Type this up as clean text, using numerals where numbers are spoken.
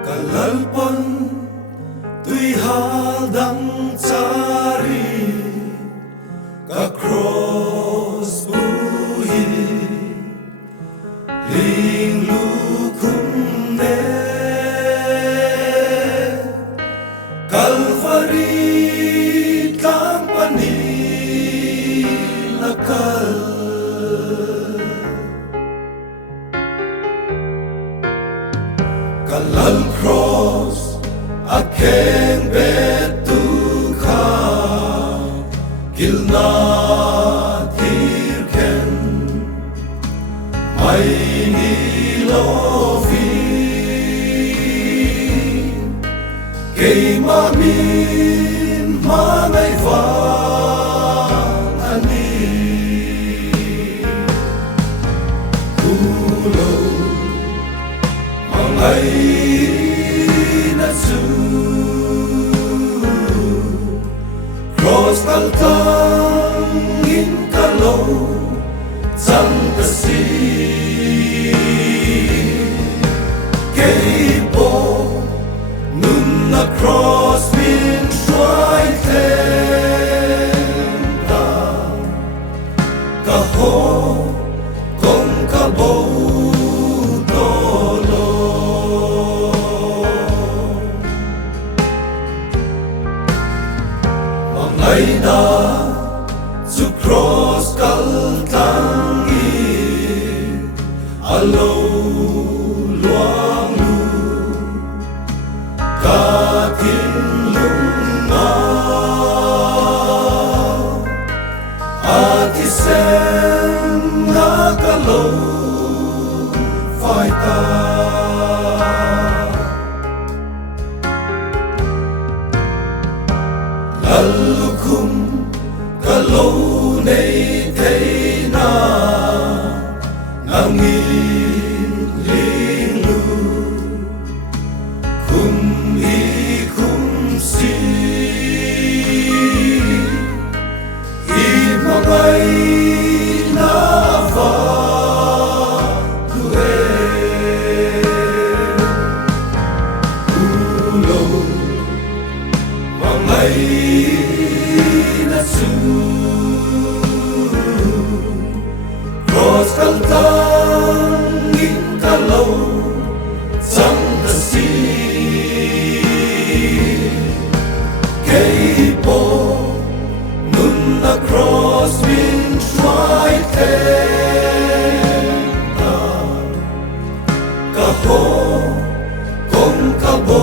Kalalpan tuy haldang cari ka cross buhi ling lukum ne Calvary tang panilakal Kalal cross akeng betuka kilna tirken mai ni lofi kay mamin manay vang ani kulo Hmangaihna su cross kaltang in kalo sang tasi kay po nun na cross bin shuai tenta kaho kong kabo Hmangaihna zu cross kaltang i alo luang lu katin lunga ati sen na kalo phai ta Lalukum kalau nei thấy na ngin ling lu kum i kum si Hmangaihna va lue ulo Hmangaihna su cross kaltang in kalo sang tasi kay po nun na cross bin shuai tenta kaho kong kabo